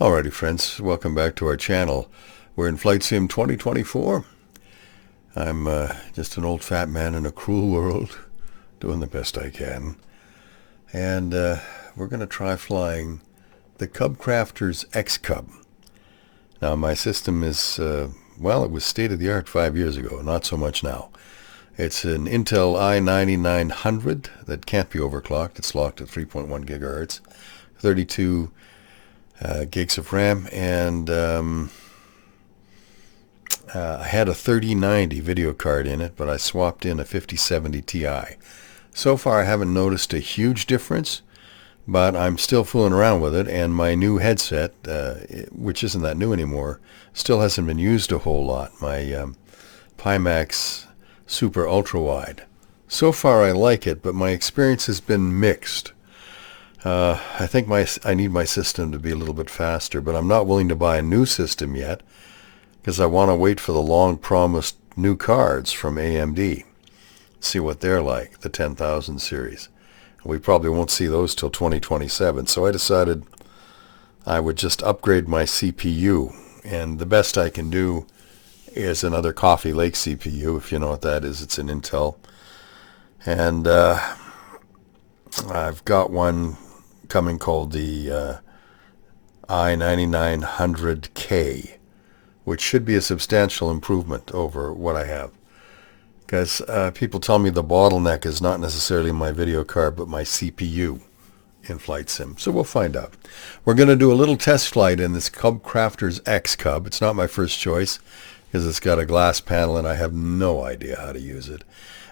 Alrighty friends, welcome back to our channel. We're in Flight Sim 2024. I'm just an old fat man in a cruel world, doing the best I can. And we're going to try flying the Cub Crafters X-Cub. Now my system is, well, it was state-of-the-art 5 years ago, not so much now. It's an Intel i9900 that can't be overclocked. It's locked at 3.1 gigahertz, 32 gigs of RAM, and I had a 3090 video card in it, but I swapped in a 5070 Ti. So far I haven't noticed a huge difference, but I'm still fooling around with it, and my new headset, which isn't that new anymore, still hasn't been used a whole lot. My Pimax Super Ultra-Wide. So far I like it, but my experience has been mixed. I think I need my system to be a little bit faster, but I'm not willing to buy a new system yet because I want to wait for the long-promised new cards from AMD. See what they're like, the 10,000 series. We probably won't see those till 2027, so I decided I would just upgrade my CPU, and the best I can do is another Coffee Lake CPU, if you know what that is. It's an Intel, and I've got one coming called the i9900K, which should be a substantial improvement over what I have. Because people tell me the bottleneck is not necessarily my video card, but my CPU in Flight Sim. So we'll find out. We're going to do a little test flight in this Cub Crafters X-Cub. It's not my first choice because it's got a glass panel and I have no idea how to use it.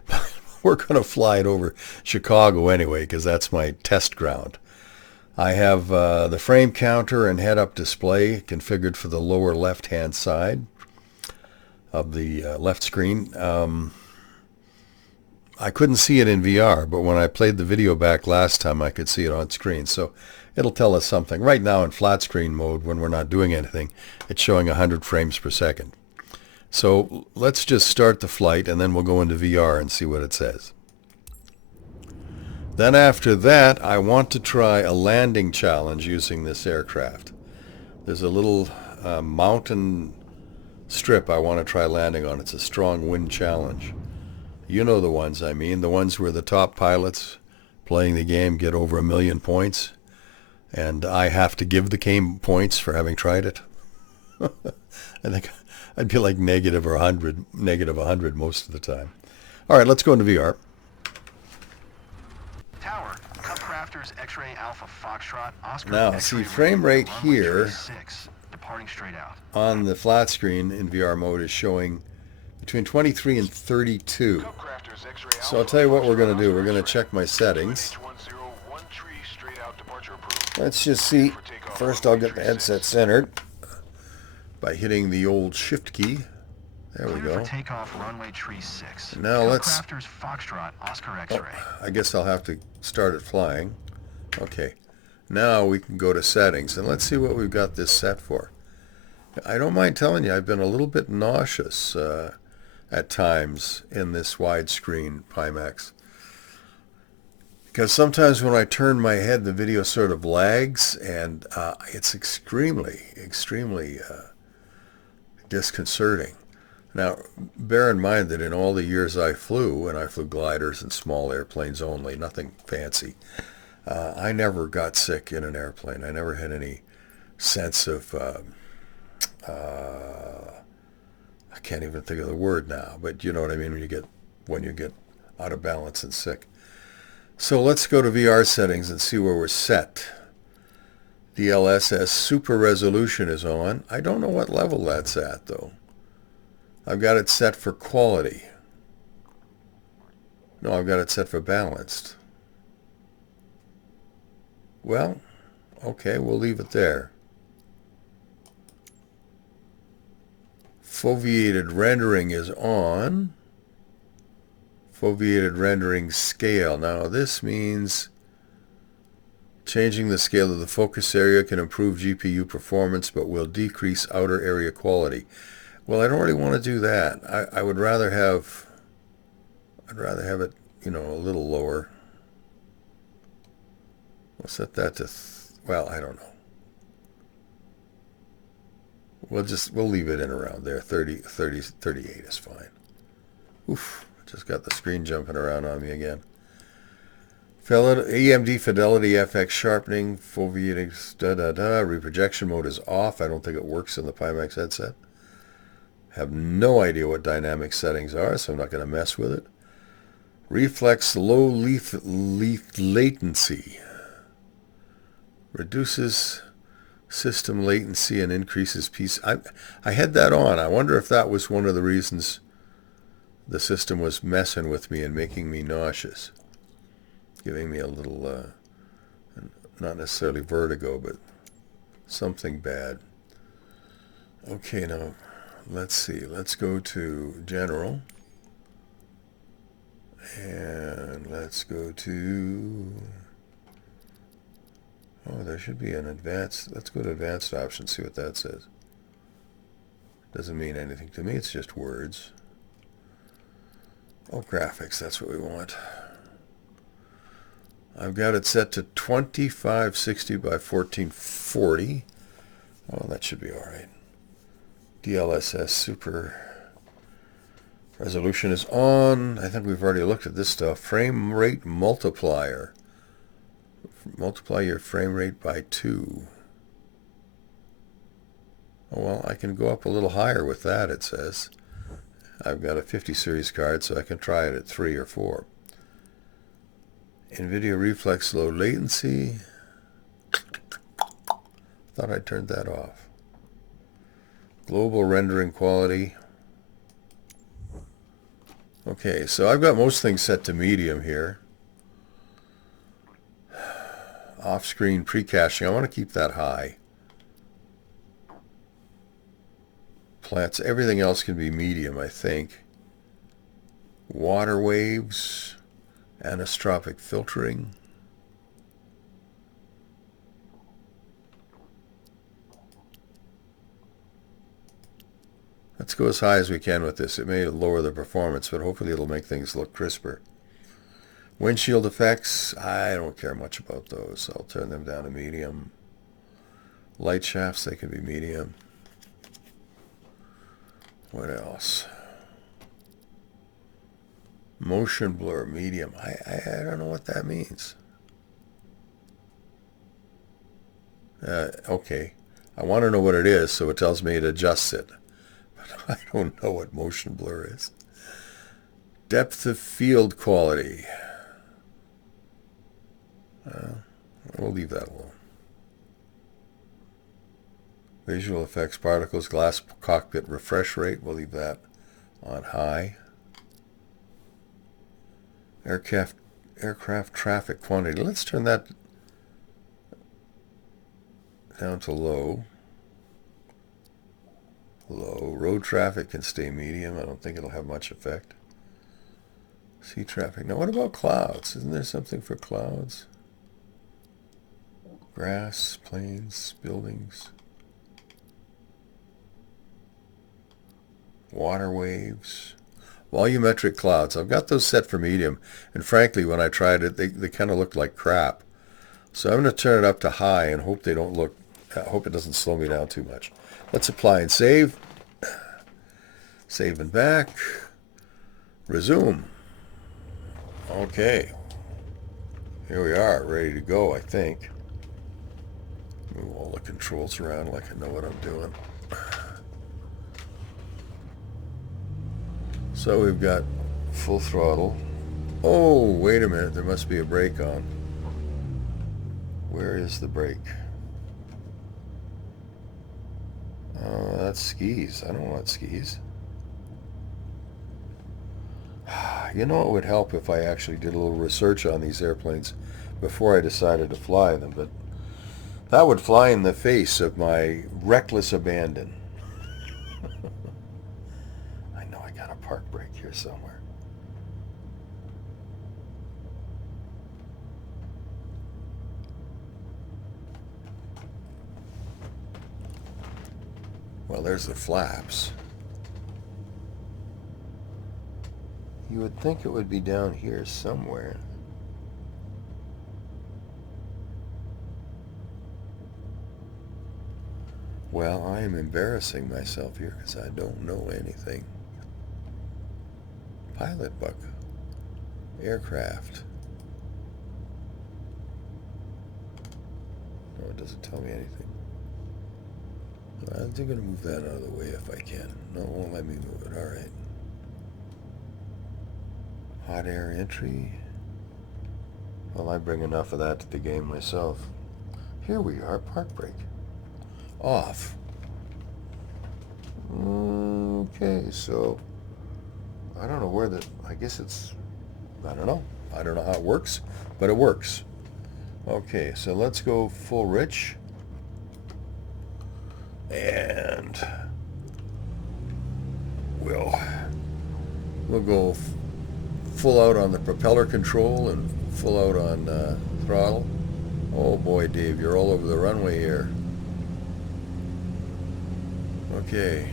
But we're going to fly it over Chicago anyway because that's my test ground. I have the frame counter and head-up display configured for the lower left-hand side of the left screen. I couldn't see it in VR, but when I played the video back last time, I could see it on screen. So it'll tell us something. Right now in flat screen mode, when we're not doing anything, it's showing 100 frames per second. So let's just start the flight, and then we'll go into VR and see what it says. Then after that, I want to try a landing challenge using this aircraft. There's a little mountain strip I want to try landing on. It's a strong wind challenge. You know the ones I mean, the ones where the top pilots playing the game get over 1 million points, and I have to give the game points for having tried it. I think I'd be like negative 100 most of the time. All right, let's go into VR. Tower, Cub Crafters, X-ray Alpha Foxtrot, Oscar. Now, see, frame rate here departing straight out. On the flat screen in VR mode is showing between 23 and 32. So I'll tell you what we're going to do. We're going to check my settings. Let's just see. First I'll get the headset centered by hitting the old shift key. There we go. Takeoff, runway tree 6. Now let's... Foxtrot, Oscar X-ray. I guess I'll have to start it flying. Okay. Now we can go to settings, and let's see what we've got this set for. I don't mind telling you, I've been a little bit nauseous at times in this widescreen Pimax. Because sometimes when I turn my head, the video sort of lags, and it's extremely disconcerting. Now, bear in mind that in all the years I flew, and I flew gliders and small airplanes only, nothing fancy, I never got sick in an airplane. I never had any sense of, I can't even think of the word now, but you know what I mean when you get out of balance and sick. So let's go to VR settings and see where we're set. DLSS Super Resolution is on. I don't know what level that's at, though. I've got it set for quality. No, I've got it set for balanced. Well, okay, we'll leave it there. Foveated rendering is on. Foveated rendering scale. Now this means changing the scale of the focus area can improve GPU performance but will decrease outer area quality. Well, I don't really want to do that. I would rather have it, you know, a little lower. We'll set that to, well, I don't know. we'll leave it in around there. 38 is fine. Oof, just got the screen jumping around on me again. AMD Fidelity FX sharpening, foveating, reprojection mode is off. I don't think it works in the Pimax headset. Have no idea what dynamic settings are, so I'm not going to mess with it. Reflex low latency. Reduces system latency and increases PC. I had that on. I wonder if that was one of the reasons the system was messing with me and making me nauseous. Giving me a little, not necessarily vertigo, but something bad. Okay, now, let's see. Let's go to General. And let's go to... Oh, there should be an advanced... Let's go to Advanced Options, see what that says. Doesn't mean anything to me, it's just words. Oh, graphics, that's what we want. I've got it set to 2560 by 1440. Oh, that should be all right. DLSS Super resolution is on. I think we've already looked at this stuff. Frame rate multiplier. Multiply your frame rate by 2. Oh, well, I can go up a little higher with that, it says. I've got a 50 series card, so I can try it at 3 or 4. NVIDIA Reflex Low Latency. Thought I turned that off. Global rendering quality. Okay, so I've got most things set to medium here. Off-screen pre-caching, I want to keep that high. Plants, everything else can be medium, I think. Water waves. Anisotropic filtering. Let's go as high as we can with this. It may lower the performance, but hopefully it'll make things look crisper. Windshield effects, I don't care much about those. I'll turn them down to medium. Light shafts, they can be medium. What else? Motion blur, medium. I don't know what that means. Okay. I want to know what it is, so it tells me it adjusts it. But I don't know what motion blur is. Depth of field quality. We'll leave that alone. Visual effects, particles, glass cockpit refresh rate. We'll leave that on high. Aircraft traffic quantity. Let's turn that down to low. Low. Road traffic can stay medium. I don't think it'll have much effect. Sea traffic. Now what about clouds? Isn't there something for clouds? Grass, plains, buildings. Water waves. Volumetric clouds. I've got those set for medium, and frankly, when I tried it, they kind of looked like crap. So I'm going to turn it up to high and hope they don't look. I hope it doesn't slow me down too much. Let's apply and save. Save and back. Resume. Okay. Here we are, ready to go, I think. Move all the controls around like I know what I'm doing. So we've got full throttle. Oh, wait a minute. There must be a brake on. Where is the brake? Oh, that's skis. I don't want skis. You know, it would help if I actually did a little research on these airplanes before I decided to fly them, but that would fly in the face of my reckless abandon. I know I got a park brake here somewhere. Well, there's the flaps. You would think it would be down here somewhere. Well, I am embarrassing myself here because I don't know anything. Pilot book. Aircraft. No, it doesn't tell me anything. I'm going to move that out of the way if I can. No, it won't let me move it. All right. Hot air entry. Well, I bring enough of that to the game myself. Here we are. Park brake. Off. Okay, so I don't know where I guess it's, I don't know. I don't know how it works, but it works. Okay, so let's go full rich. And we'll go full out on the propeller control and full out on throttle. Oh boy, Dave, you're all over the runway here. Okay.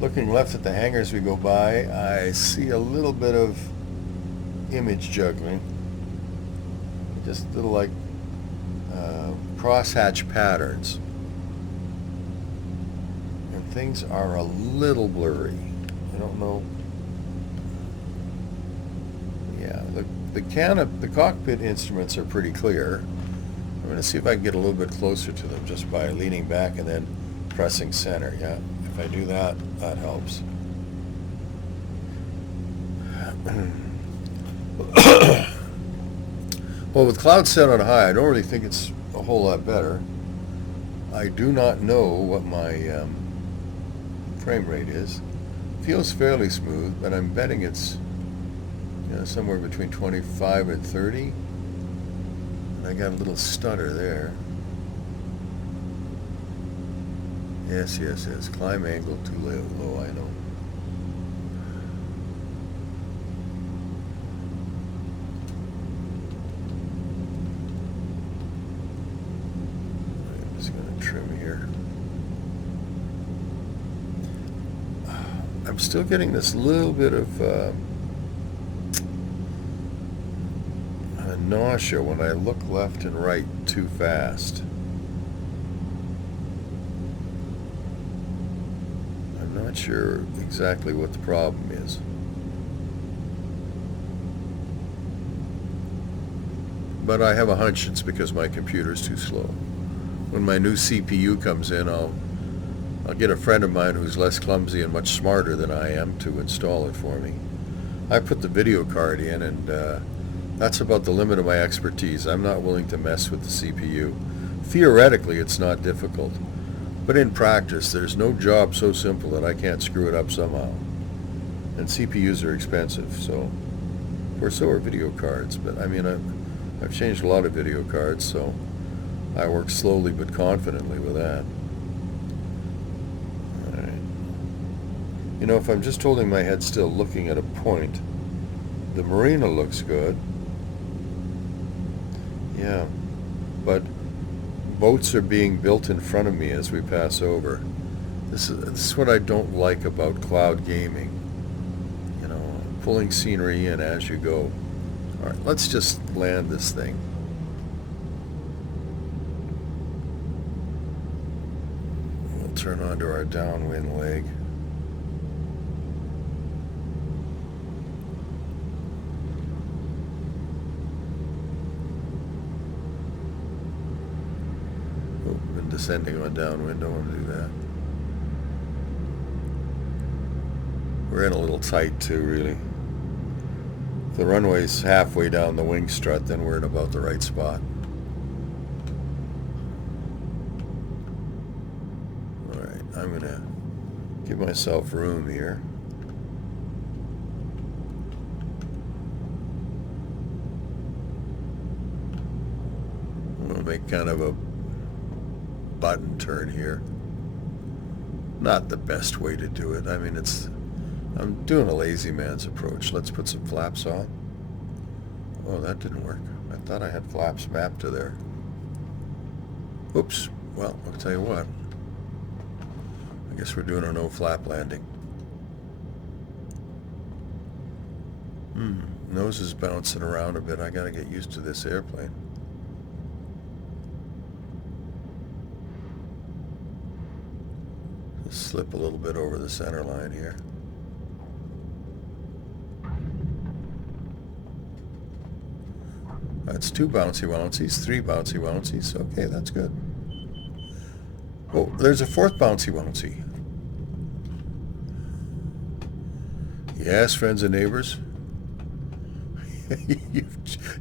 Looking left at the hangars we go by, I see a little bit of image juggling. Just little like crosshatch patterns. And things are a little blurry. I don't know. Yeah, the cockpit instruments are pretty clear. I'm going to see if I can get a little bit closer to them just by leaning back and then pressing center. Yeah, if I do that, that helps. Well, with cloud set on high, I don't really think it's a whole lot better. I do not know what my frame rate is. Feels fairly smooth, but I'm betting it's somewhere between 25 and 30. And I got a little stutter there. Yes. Climb angle too low, I know. I'm just going to trim here. I'm still getting this little bit of nausea when I look left and right too fast. I'm not sure exactly what the problem is. But I have a hunch it's because my computer's too slow. When my new CPU comes in, I'll get a friend of mine who's less clumsy and much smarter than I am to install it for me. I put the video card in, and that's about the limit of my expertise. I'm not willing to mess with the CPU. Theoretically, it's not difficult. But in practice, there's no job so simple that I can't screw it up somehow. And CPUs are expensive, so are video cards. But I mean, I've changed a lot of video cards, so I work slowly but confidently with that. All right. If I'm just holding my head still looking at a point, the marina looks good. Yeah, but boats are being built in front of me as we pass over. This is what I don't like about cloud gaming. Pulling scenery in as you go. All right, let's just land this thing. We'll turn onto our downwind leg. Descending on downwind, don't want to do that. We're in a little tight too, really. If the runway's halfway down the wing strut, then we're in about the right spot. Alright, I'm going to give myself room here. I'm going to make kind of a button turn here. Not the best way to do it. I mean, I'm doing a lazy man's approach. Let's put some flaps on. Oh, that didn't work. I thought I had flaps mapped to there. Oops. Well, I'll tell you what. I guess we're doing a no flap landing. Nose is bouncing around a bit. I gotta get used to this airplane. Slip a little bit over the center line here. That's 2 bouncy-wouncies, 3 bouncy-wouncies. Okay, that's good. Oh, there's a 4th bouncy-wouncy. Yes, friends and neighbors.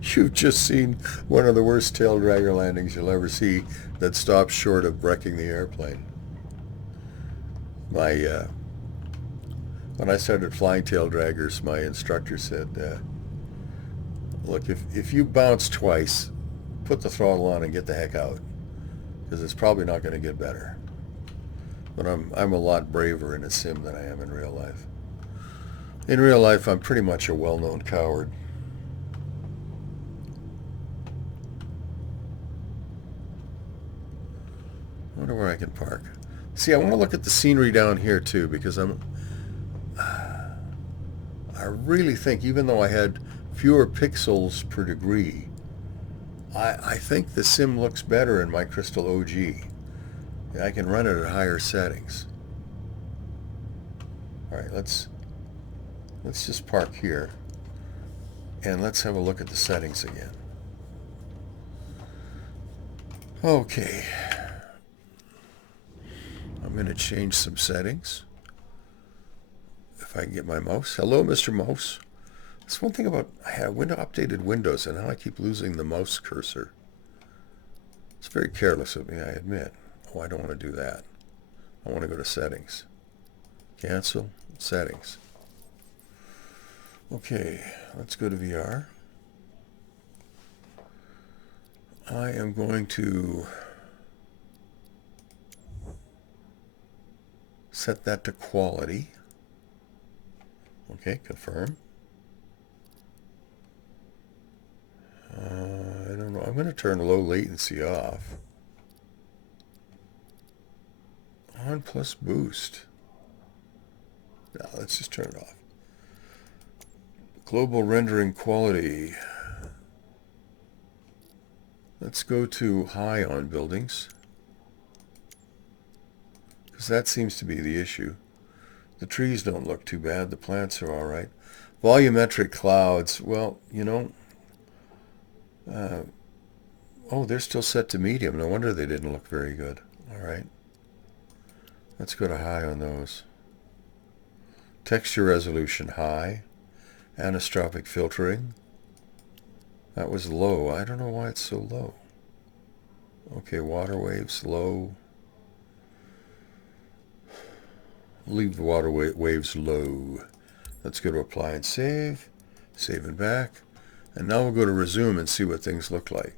You've just seen one of the worst tail dragger landings you'll ever see that stops short of wrecking the airplane. When I started flying tail draggers, my instructor said, look, if you bounce twice, put the throttle on and get the heck out, because it's probably not going to get better. But I'm a lot braver in a sim than I am in real life. In real life, I'm pretty much a well-known coward. I wonder where I can park. See, I want to look at the scenery down here too, because I really think, even though I had fewer pixels per degree, I think the sim looks better in my Crystal OG. I can run it at higher settings. All right, let's just park here, and let's have a look at the settings again. Okay. I'm going to change some settings. If I can get my mouse. Hello, Mr. Mouse. That's one thing about, I have updated Windows, and now I keep losing the mouse cursor. It's very careless of me, I admit. Oh, I don't want to do that. I want to go to settings. Cancel, settings. Okay, let's go to VR. I am going to set that to quality. Okay, confirm. I don't know. I'm going to turn low latency off. On plus boost. Now let's just turn it off. Global rendering quality. Let's go to high on buildings, because that seems to be the issue. The trees don't look too bad. The plants are all right. Volumetric clouds. Well, you know, oh, they're still set to medium. No wonder they didn't look very good. All right. Let's go to high on those. Texture resolution high. Anisotropic filtering. That was low. I don't know why it's so low. Okay, water waves low. Leave the water waves low. Let's go to apply and save. Save and back. And now we'll go to resume and see what things look like.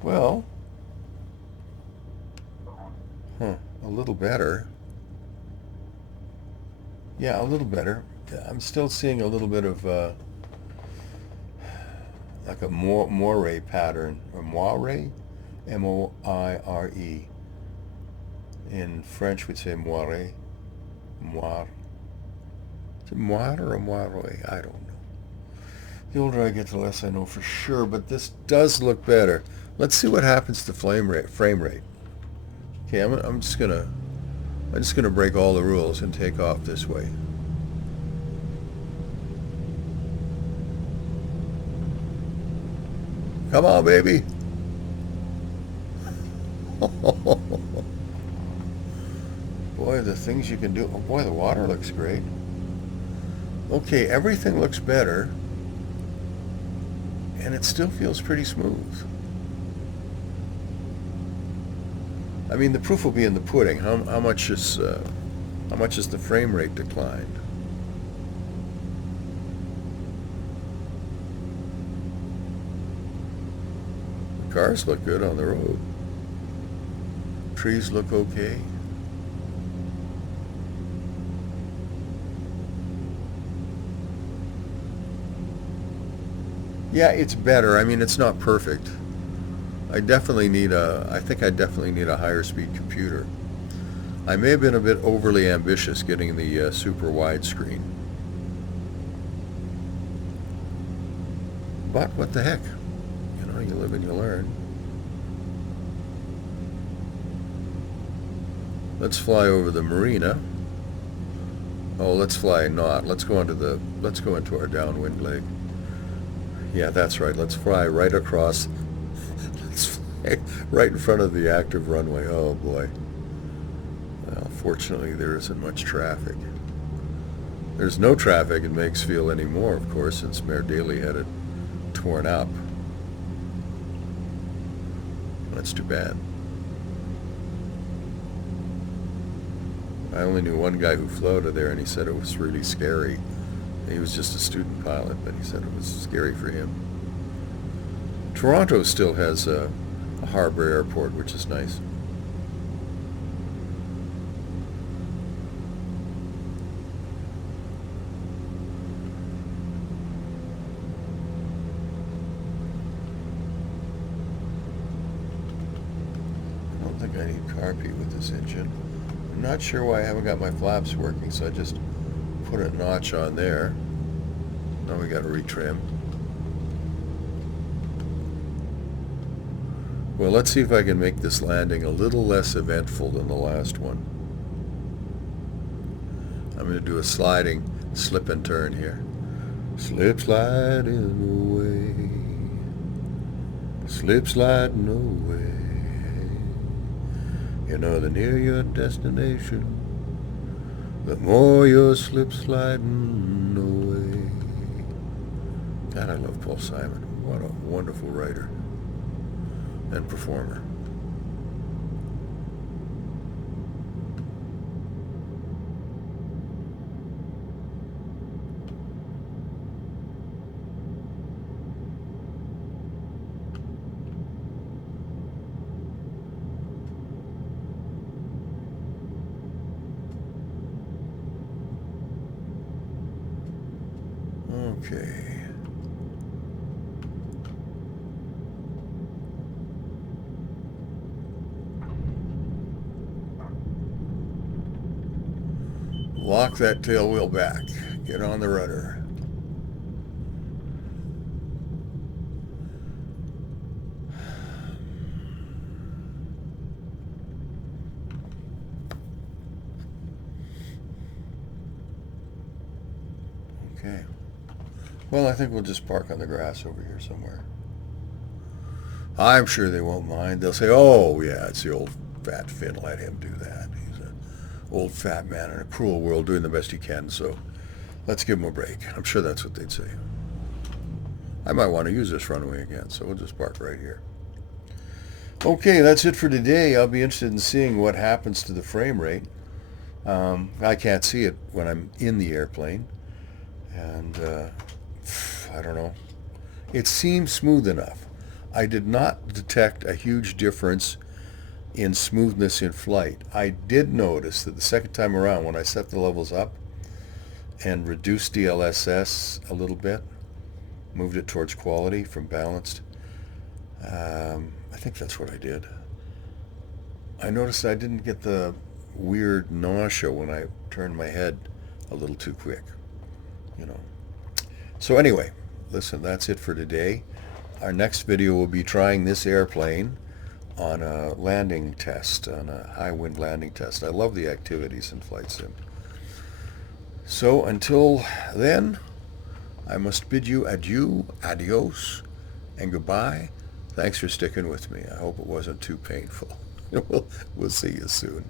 Well, a little better. Yeah, a little better. I'm still seeing a little bit of like a moire pattern, or moire, M-O-I-R-E. In French, we'd say moire. Moire. Is it moire or moire? I don't know. The older I get, the less I know for sure, but this does look better. Let's see what happens to frame rate. Okay, I'm just gonna break all the rules and take off this way. Come on, baby. Boy, the things you can do. Oh boy, the water looks great. Okay, everything looks better, and it still feels pretty smooth. I mean, the proof will be in the pudding. How much is the frame rate declined? The cars look good on the road. Trees look okay. Yeah, it's better. I mean, it's not perfect. I think I definitely need a higher speed computer. I may have been a bit overly ambitious getting the super widescreen. But what the heck? You know, you live and you learn. Let's fly over the marina. Oh, let's fly not. Let's go into our downwind leg. Yeah, that's right. Let's fly right across. Let's fly right in front of the active runway. Oh boy. Well, fortunately there isn't much traffic. There's no traffic in Meigsville anymore, of course, since Mayor Daley had it torn up. That's too bad. I only knew one guy who floated there, and he said it was really scary. He was just a student pilot, but he said it was scary for him. Toronto still has a harbor airport, which is nice. I don't think I need carpet with this engine. I'm not sure why I haven't got my flaps working, so I just put a notch on there. Now we got to retrim. Well, let's see if I can make this landing a little less eventful than the last one. I'm going to do a sliding slip and turn here. Slip sliding away. Slip sliding away. You know, the nearer your destination, the more you're slip sliding away. God, I love Paul Simon. What a wonderful writer and performer. Okay. Lock that tail wheel back. Get on the rudder. Okay. Well, I think we'll just park on the grass over here somewhere. I'm sure they won't mind. They'll say, oh, yeah, it's the old fat Finn. Let him do that. He's an old fat man in a cruel world doing the best he can, so let's give him a break. I'm sure that's what they'd say. I might want to use this runway again, so we'll just park right here. Okay, that's it for today. I'll be interested in seeing what happens to the frame rate. I can't see it when I'm in the airplane. And I don't know. It seems smooth enough. I did not detect a huge difference in smoothness in flight. I did notice that the second time around when I set the levels up and reduced DLSS a little bit, moved it towards quality from balanced, I think that's what I did. I noticed I didn't get the weird nausea when I turned my head a little too quick, you know. So anyway, listen, that's it for today. Our next video will be trying this airplane on a landing test, on a high wind landing test. I love the activities in Flight Sim. So until then, I must bid you adieu, adios, and goodbye. Thanks for sticking with me. I hope it wasn't too painful. We'll see you soon.